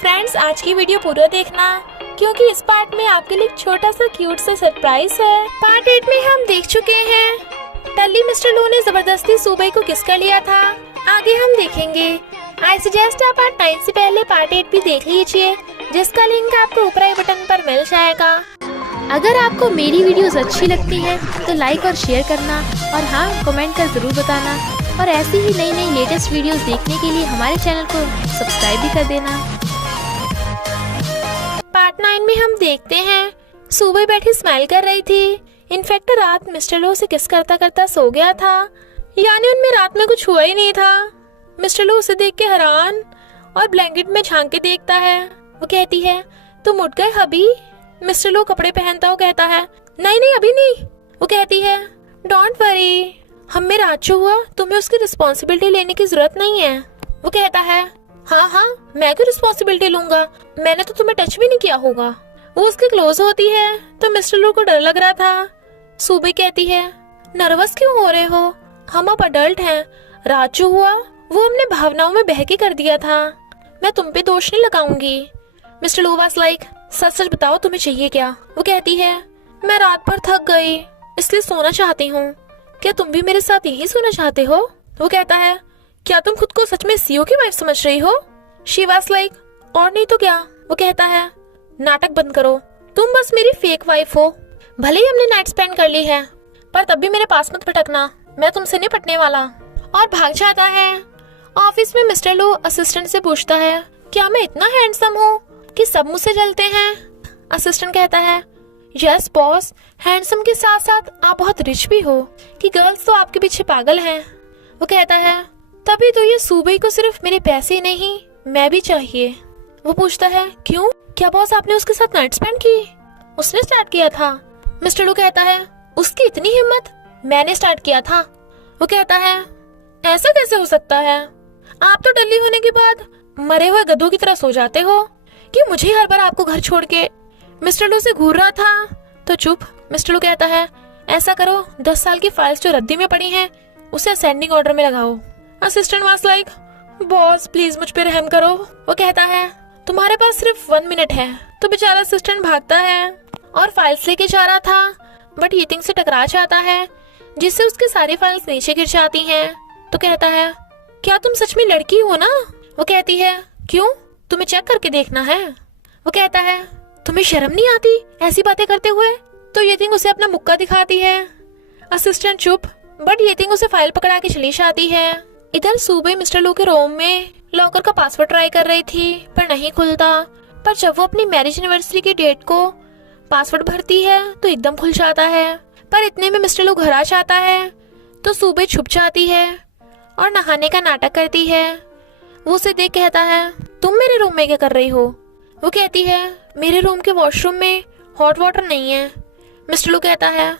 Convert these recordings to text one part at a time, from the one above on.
Friends, आज की video पूरा देखना क्योंकि इस पार्ट में आपके लिए एक छोटा सा क्यूट सा सरप्राइज है। पार्ट 8 में हम देख चुके हैं टल्ली मिस्टर लू ने जबरदस्ती सूबई को किस कर लिया था। आगे हम देखेंगे। आई सजेस्ट आप पार्ट 9 से पहले पार्ट 8 भी देख लीजिए, जिसका लिंक आपको ऊपर आई बटन पर मिल जाएगा। अगर आपको मेरी वीडियोस अच्छी लगती है तो लाइक और शेयर करना, और हाँ, कमेंट कर जरूर बताना। और ऐसी ही नई नई लेटेस्ट वीडियोस देखने के लिए हमारे चैनल को सब्सक्राइब भी कर देना। पार्ट 9 में हम देखते हैं सूबई बैठी स्माइल कर रही थी। इनफैक्ट रात मिस्टर लो से किस करता करता सो गया था, यानी उनमें रात में कुछ हुआ ही नहीं था। मिस्टर लो उसे देख के हैरान और ब्लैंकेट में झांक के देखता है। वो कहती है, तुम उठ गए हबी? मिस्टर लो कपड़े पहनता हुआ कहता है, नहीं नहीं अभी नहीं। वो कहती है, डोंट वरी, हम में रात जो हुआ तुम्हें उसकी रिस्पॉन्सिबिलिटी लेने की जरूरत नहीं है। वो कहता है, हाँ हाँ, मैं क्यों रिस्पॉन्सिबिलिटी लूंगा, मैंने तो तुम्हें टच भी नहीं किया होगा। वो उसके क्लोज होती है तो मिस्टर लो को डर लग रहा था। सूबी कहती है, नर्वस क्यों हो रहे हो, हम अब अडल्ट हैं, रात जो हुआ वो हमने भावनाओं में बह के कर दिया था, मैं तुम पे दोष नहीं लगाऊंगी। मिस्टर लो वाज लाइक, सच सच बताओ तुम्हें चाहिए क्या? वो कहती है, मैं रात भर थक गई इसलिए सोना चाहती हूँ, क्या तुम भी मेरे साथ यही सोना चाहते हो? वो कहता है, क्या तुम खुद को सच में सीओ की वाइफ समझ रही हो? शी वाज लाइक, और नहीं तो क्या। वो कहता है, नाटक बंद करो, तुम बस मेरी फेक वाइफ हो। भले ही हमने नाइट स्पेंड कर ली है, पर तब भी मेरे पास मत भटकना, मैं तुमसे नहीं पटने वाला। और भाग जाता है। ऑफिस में मिस्टर लो असिस्टेंट से पूछता है, क्या मैं इतना हैंडसम हूँ कि सब मुझसे जलते हैं? असिस्टेंट कहता है, यस बॉस, हैंडसम के साथ साथ आप बहुत रिच भी हो कि गर्ल्स तो आपके पीछे पागल हैं। वो कहता है, तभी तो ये सूबई को सिर्फ मेरे पैसे ही नहीं, मैं भी चाहिए। वो पूछता है, क्यों, क्या बॉस आपने उसके साथ नाइट स्पेंड की? उसने स्टार्ट किया था। मिस्टर लू कहता है, उसकी इतनी हिम्मत, मैंने स्टार्ट किया था। वो कहता है, ऐसा कैसे हो सकता है, आप तो टल्ली होने के बाद मरे हुए गधों की तरह सो जाते हो कि मुझे हर बार आपको घर छोड़ के। मिस्टर लू से घूर रहा था तो चुप। मिस्टर लू कहता है, ऐसा करो 10 साल की फाइल्स जो रद्दी में पड़ी हैं उसे असेंडिंग ऑर्डर में लगाओ। Assistant was like, boss please मुझ पे रहम करो। वो कहता है, तुम्हारे पास सिर्फ 1 मिनट है। तो बेचारा असिस्टेंट भागता है और फाइल्स लेके जा रहा था, बट हीटिंग से टकरा जाता है जिससे उसकी सारी फाइल्स नीचे गिर जाती हैं। तो कहता है, क्या तुम सच में लड़की हो ना? वो कहती है, क्यों, तुम्हें चेक करके देखना है? वो कहता है, तुम्हें शर्म नहीं आती ऐसी बातें करते हुए? तो ये थिंग उसे अपना मुक्का दिखाती है। असिस्टेंट चुप, बट ये थिंग उसे फाइल पकड़ा के चली जाती है। इधर सूबई मिस्टर लू के रूम में लॉकर का पासवर्ड ट्राई कर रही थी पर नहीं खुलता, पर जब वो अपनी मैरिज एनिवर्सरी की डेट को पासवर्ड भरती है तो एकदम खुल जाता है। पर इतने में मिस्टर लू घर आ जाता है तो सूबई छुप जाती है और नहाने का नाटक करती है। वो उसे देख कहता है, तुम मेरे रूम में क्या कर रही हो? वो कहती है, मेरे रूम के वॉशरूम में हॉट वाटर नहीं है। मिस्टर लू कहता है,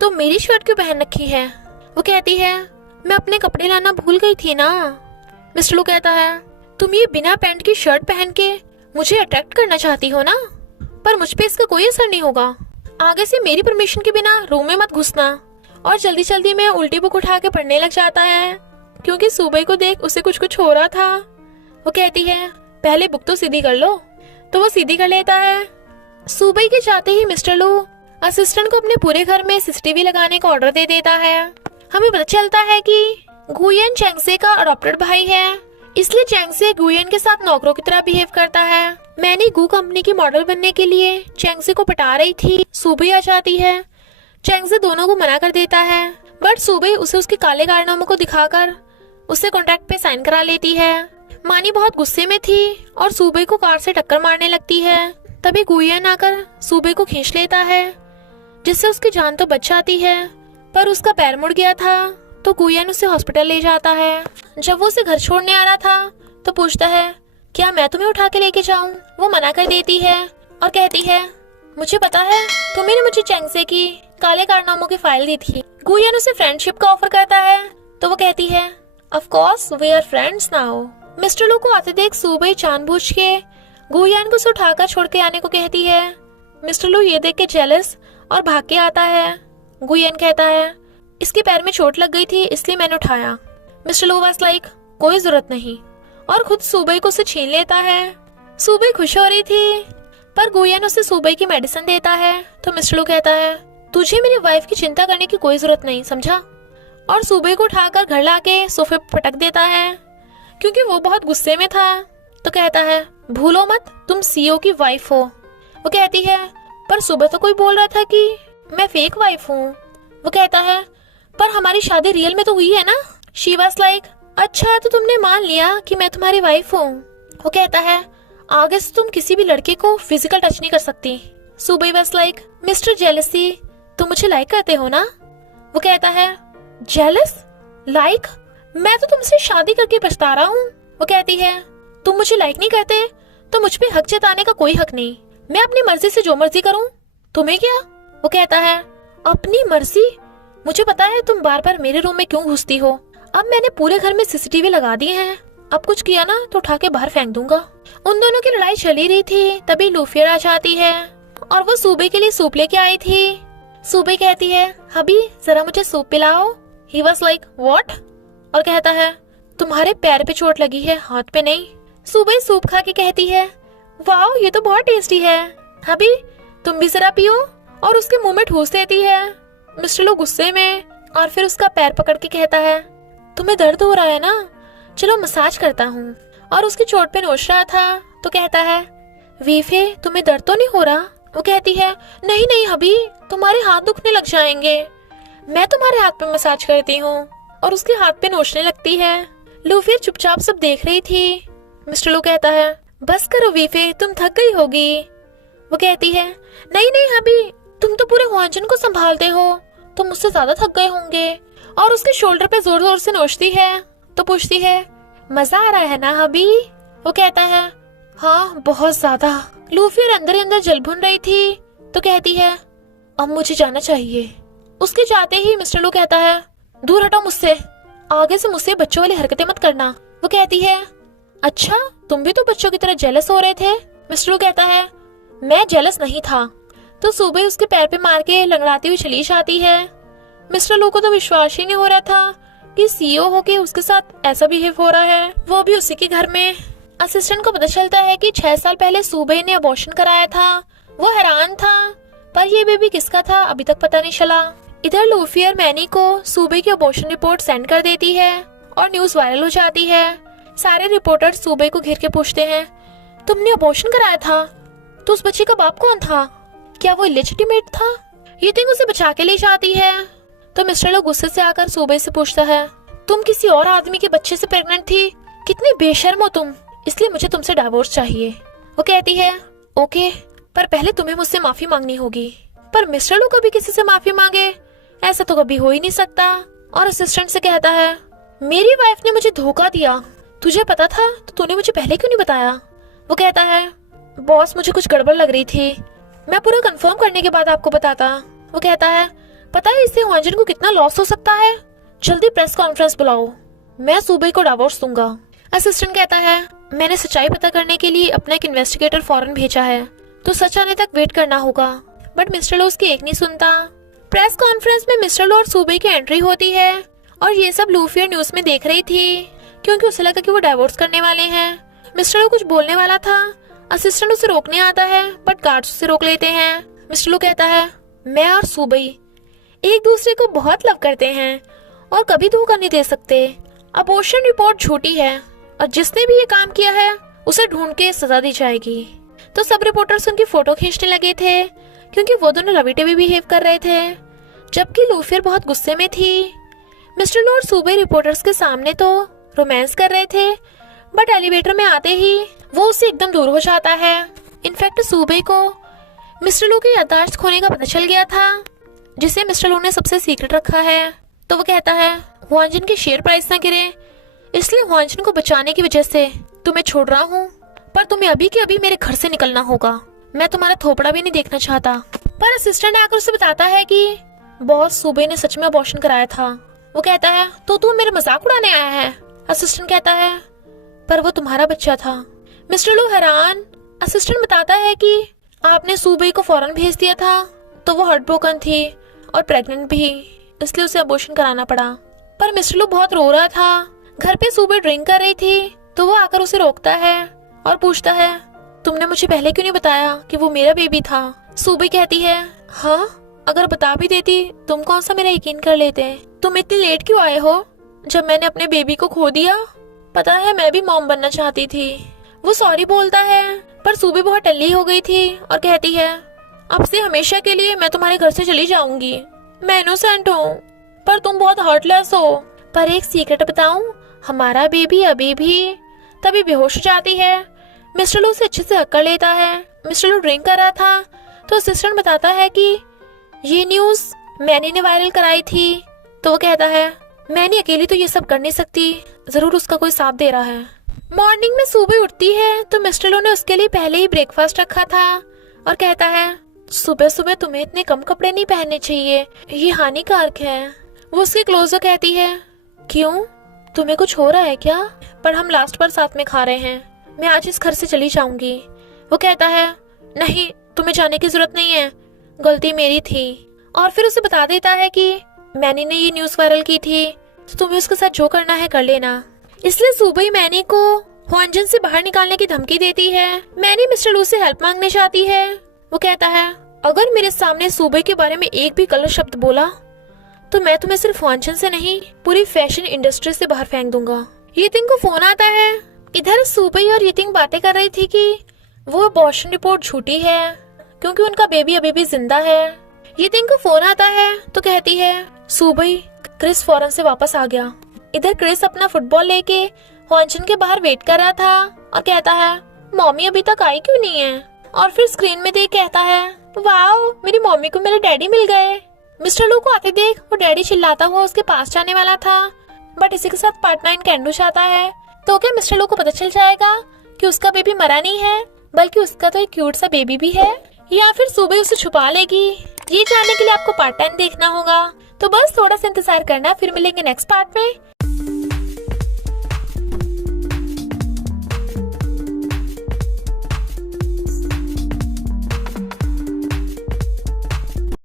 तो मेरी शर्ट क्यों पहन रखी है? वो कहती है, मैं अपने कपड़े लाना भूल गई थी ना। मिस्टर लू कहता है, तुम ये बिना पैंट की शर्ट पहन के मुझे अट्रैक्ट करना चाहती हो ना, पर मुझ पे इसका कोई असर नहीं होगा। आगे से मेरी परमिशन के बिना रूम में मत घुसना। और जल्दी जल्दी में उल्टी बुक उठा के पढ़ने लग जाता है क्योंकि सूबई को देख उसे कुछ कुछ हो रहा था। वो कहती है, पहले बुक तो सीधी कर लो। तो वो सीधी कर लेता है। सूबई के जाते ही मिस्टर लू असिस्टेंट को अपने पूरे घर में सीसीटीवी लगाने का ऑर्डर दे देता है। हमें पता चलता है कि गुयन चैंगसे का अडॉप्टेड भाई है, इसलिए चैंगसे गुयन के साथ नौकरों की तरह बिहेव करता है। मैंने गू कंपनी की मॉडल बनने के लिए चैंगसे को पटा रही थी। सूबई आ जाती है। चैंगसे दोनों को मना कर देता है, बट सूबई उसे उसके काले कारनामों को दिखाकर उससे कॉन्ट्रैक्ट पे साइन करा लेती है। मानी बहुत गुस्से में थी और सूबई को कार से टक्कर मारने लगती है। तभी गुयन आकर सूबई को खींच लेता है, जिससे उसकी जान तो बच जाती है, पर उसका पैर मुड़ गया था तो गुयन उसे हॉस्पिटल ले जाता है। जब वो उसे घर छोड़ने आ रहा था तो पूछता है, क्या मैं तुम्हें उठा के लेके जाऊं? वो मना कर देती है और कहती है, मुझे पता है तुम्ही ने मुझे चैंगसे की काले कारनामों की फाइल दी थी। गुयन उसे फ्रेंडशिप का ऑफर करता है तो वो कहती है, of course we are friends now. Mister Lu को आते देख सूबई जानबूझ के गुयन को उसे उठाकर छोड़ के आने को कहती है। मिस्टर लू ये देख के जेलस और भाग के आता है। गुयन कहता है, इसके पैर में चोट लग गई थी इसलिए मैंने उठाया। मिस्टर लू वाज लाइक, कोई जरूरत नहीं, और खुद सूबई को उसे छीन लेता है। सूबे खुश हो रही थी, पर गुयन उसे सूबे की मेडिसिन देता है तो मिस्टर लू कहता है तुझे मेरी वाइफ की चिंता करने की कोई जरूरत नहीं, समझा? और सूबे को उठाकर घर लाके सोफे पर पटक देता है क्योंकि वो बहुत गुस्से में था। तो कहता है भूलो मत तुम सीईओ की वाइफ हो। वो कहती है पर सुबह तो कोई बोल रहा था कि मैं फेक वाइफ हूँ। वो कहता है पर हमारी शादी रियल में तो हुई है ना। शी वाज लाइक अच्छा तो तुमने मान लिया कि मैं तुम्हारी वाइफ हूँ। वो कहता है आगे से तुम किसी भी लड़के को फिजिकल टच नहीं कर सकती। सुबह वाज लाइक मिस्टर जेलसी तुम मुझे लाइक करते हो ना। वो कहता है जेलस लाइक मैं तो तुमसे शादी करके पछता रहा हूँ। वो कहती है तुम मुझे लाइक नहीं करते तो मुझ पे हक जताने का कोई हक नहीं, मैं अपनी मर्जी से जो मर्जी करूँ, तुम्हें क्या? वो कहता है अपनी मर्जी, मुझे पता है तुम बार बार मेरे रूम में क्यों घुसती हो। अब मैंने पूरे घर में सीसीटीवी लगा दिए हैं, अब कुछ किया ना तो उठा के बाहर फेंक दूंगा। उन दोनों की लड़ाई चली रही थी तभी लूफियर आ जाती है और वो सूबे के लिए सूप लेके आई थी। सूबे कहती है हबी जरा मुझे सूप पिलाओ। He was like what? और कहता है तुम्हारे पैर पे चोट लगी है, हाथ पे नहीं। सूबे सूप खा के कहती है वाओ ये तो बहुत टेस्टी है, हबी तुम भी जरा पियो, और उसके मुंह में ठूस देती है। मिस्टर लो गुस्से में और फिर उसका पैर पकड़ के कहता है तुम्हें दर्द हो रहा है ना, चलो मसाज करता हूँ। और उसकी चोट पे नोच रहा था तो कहता है वीफे तुम्हें दर्द तो नहीं हो रहा? वो कहती है नहीं नहीं हबी तुम्हारे हाथ दुखने लग जाएंगे, मैं तुम्हारे हाथ पे मसाज करती हूँ। और उसके हाथ पे नोचने लगती है। लूफियर चुपचाप सब देख रही थी। मिस्टर लो कहता है बस करो वीफे तुम थक गई होगी। वो कहती है नहीं नहीं हबी तुम तो पूरे हुआंजन को संभालते हो, तुम मुझसे ज्यादा थक गए होंगे। और उसके शोल्डर पे जोर जोर से नोचती है तो पूछती है मजा आ रहा है ना हबी? वो कहता है हाँ बहुत ज्यादा। लूफियर अंदर अंदर जल भुन रही थी तो कहती है अब मुझे जाना चाहिए। उसके जाते ही मिस्टर लो कहता है दूर हटो मुझसे, आगे से मुझसे बच्चों वाली हरकतें मत करना। वो कहती है अच्छा तुम भी तो बच्चों की तरह जेलस हो रहे थे। मिस्टर लो कहता है मैं जेलस नहीं था। तो सुबह उसके पैर पे मार के लंगड़ाती हुई चली जाती है। मिस्टर लो को तो विश्वास ही नहीं हो रहा था कि सीईओ होके उसके साथ ऐसा बिहेव हो रहा है, वो भी उसी के घर में। असिस्टेंट को पता चलता है कि 6 साल पहले सुबह ने अबॉर्शन कराया था। वो हैरान था पर ये बेबी किसका था अभी तक पता नहीं चला। इधर लूफियर मैनी को सुबह की अबॉर्शन रिपोर्ट सेंड कर देती है और न्यूज वायरल हो जाती है। सारे रिपोर्टर सुबह को घेर के पूछते हैं तुमने अबॉर्शन कराया था तो उस बच्चे का बाप कौन था? क्या वो इलेजिटिमेट था? ये थिंग उसे बचा के ले जाती है। तो मिस्टर लो गुस्से से आकर सुबह से पूछता है तुम किसी और आदमी के बच्चे से प्रेग्नेंट थी, कितनी बेशर्म हो तुम, इसलिए मुझे तुमसे डाइवोर्स चाहिए। वो कहती है ओके पर पहले तुम्हें मुझसे माफी मांगनी होगी। पर मिस्टर लो कभी किसी से माफी मांगे ऐसा तो कभी हो ही नहीं सकता। और असिस्टेंट से कहता है मेरी वाइफ ने मुझे धोखा दिया, तुझे पता था तो तूने मुझे पहले क्यों नहीं बताया? वो कहता है बॉस मुझे कुछ गड़बड़ लग रही थी, मैं पूरा कंफर्म करने के बाद आपको बताता। वो कहता है पता है इससे हुआंजन को कितना लॉस हो सकता है, जल्दी प्रेस कॉन्फ्रेंस बुलाओ, मैं सुबह को डिवोर्स दूंगा। असिस्टेंट कहता है मैंने सच्चाई पता करने के लिए अपना एक इन्वेस्टिगेटर फॉरन भेजा है तो सच आने तक वेट करना होगा। बट मिस्टर लो उसकी एक नहीं सुनता। प्रेस कॉन्फ्रेंस में मिस्टर लो और सुबह की एंट्री होती है और ये सब लूफियर न्यूज में देख रही थी क्योंकि उसे लगा कि वो डिवोर्स करने वाले हैं। मिस्टर लो कुछ बोलने वाला था, असिस्टेंट उसे रोकने आता है बट गार्ड्स उसे रोक लेते हैं। मिस्टर लो कहता है मैं और सुबह एक दूसरे को बहुत लव करते हैं और कभी धोखा नहीं दे सकते। अबॉर्शन रिपोर्ट झूठी है और जिसने भी ये काम किया है उसे ढूंढ के सजा दी जाएगी। तो सब रिपोर्टर्स उनकी फोटो खींचने लगे थे क्योंकि वो दोनों लवी टेवी बिहेव कर रहे थे, जबकि लूफियर बहुत गुस्से में थी। मिस्टर लो और सुबह रिपोर्टर्स के सामने तो रोमांस कर रहे थे बट एलिवेटर में आते ही वो उससे एकदम दूर हो जाता है। इनफैक्ट सुबह को मिस्टर लो की याददाश्त खोने का पता चल गया था जिसे मिस्टर लो ने सबसे सीक्रेट रखा है। तो वो कहता है हुआंजन के शेयर प्राइस ना गिरे इसलिए हुआंजन को बचाने की वजह से तुम्हें छोड़ रहा हूँ, पर तुम्हें अभी के अभी मेरे घर से निकलना होगा, मैं तुम्हारा थोपड़ा भी नहीं देखना चाहता। पर असिस्टेंट आकर उसे बताता है कि बॉस सुबह ने सच में अबॉर्शन कराया था। वो कहता है तो तू मेरा मजाक उड़ाने आया है? असिस्टेंट कहता है पर वो तुम्हारा बच्चा था। मिस्टर लो हैरान। असिस्टेंट बताता है कि आपने सुबह को फौरन भेज दिया था तो वो हार्ट ब्रोकन थी और प्रेग्नेंट भी, इसलिए उसे अबॉर्शन कराना पड़ा। पर मिस्टर लो बहुत रो रहा था। घर पे सुबह ड्रिंक कर रही थी तो वो आकर उसे रोकता है और पूछता है तुमने मुझे पहले क्यों नहीं बताया कि वो मेरा बेबी था? सूबी कहती है, हाँ, अगर बता भी देती तुम कौन सा मेरा यकीन कर लेते? तुम इतनी लेट क्यों आए हो जब मैंने अपने बेबी को खो दिया? पता है मैं भी मॉम बनना चाहती थी। वो सॉरी बोलता है, पर सूबी बहुत टल्ली हो गई थी और कहती है, अब से हमेशा के लिए मैं तुम्हारे घर से चली जाऊंगी। मैं इनोसेंट हूँ, पर तुम बहुत हर्टलेस हो। पर एक सीक्रेट बताऊं, हमारा बेबी अभी भी तभी बेहोश हो जाती है। मिस्टर लू उसे अच्छे से हक्कर लेता है। मिस्टर लू ड्रिंक कर रहा था तो असिस्टेंट बताता है कि ये न्यूज मैनी ने वायरल कराई थी। तो वो कहता है, मैनी अकेली तो ये सब कर नहीं सकती, जरूर उसका कोई साथ दे रहा है। मॉर्निंग में सुबह उठती है तो मिस्टर लू ने उसके लिए पहले ही ब्रेकफास्ट रखा था और कहता है, सुबह सुबह तुम्हें इतने कम कपड़े नहीं पहनने चाहिए, ये हानिकारक है। वो उसके क्लोज कहती है, क्यों, तुम्हें कुछ हो रहा है क्या? पर हम लास्ट पर साथ में खा रहे हैं, मैं आज इस घर से चली जाऊंगी। वो कहता है, नहीं, तुम्हें जाने की जरूरत नहीं है, गलती मेरी थी। और फिर उसे बता देता है कि मैनी ने ये न्यूज वायरल की थी, तो तुम्हें उसके साथ जो करना है कर लेना। इसलिए सुबह ही मैनी को हुआनजन से बाहर निकालने की धमकी देती है। मैनी मिस्टर लू से हेल्प मांगने जाती है। वो कहता है, अगर मेरे सामने सुबह के बारे में एक भी गलत शब्द बोला तो मैं तुम्हें सिर्फ हुआनजन से नहीं, पूरी फैशन इंडस्ट्री से बाहर फेंक दूंगा। यितिंग को फोन आता है। इधर सुबह और यितिंग बातें कर रही थी कि वो अबॉर्शन रिपोर्ट झूठी है क्योंकि उनका बेबी अभी भी जिंदा है। यितिंग को फोन आता है तो कहती है, सुबह क्रिस फॉरन से वापस आ गया। इधर क्रिस अपना फुटबॉल लेके हुआनजन के बाहर वेट कर रहा था और कहता है, मम्मी अभी तक आई क्यों नहीं है? और फिर स्क्रीन में देख कहता है, वाओ, मेरी मम्मी को मेरे डैडी मिल गए। मिस्टर लू को आते देख वो डैडी चिल्लाता हुआ उसके पास जाने वाला था, बट इसी के साथ पार्ट 9 कैंडूश आता है। तो क्या मिस्टर लू को पता चल जाएगा कि उसका बेबी मरा नहीं है, बल्कि उसका तो एक क्यूट सा बेबी भी है, या फिर सुबह उसे छुपा लेगी? ये जानने के लिए आपको पार्ट 10 देखना होगा। तो बस थोड़ा सा इंतजार करना, फिर मिलेंगे नेक्स्ट पार्ट में।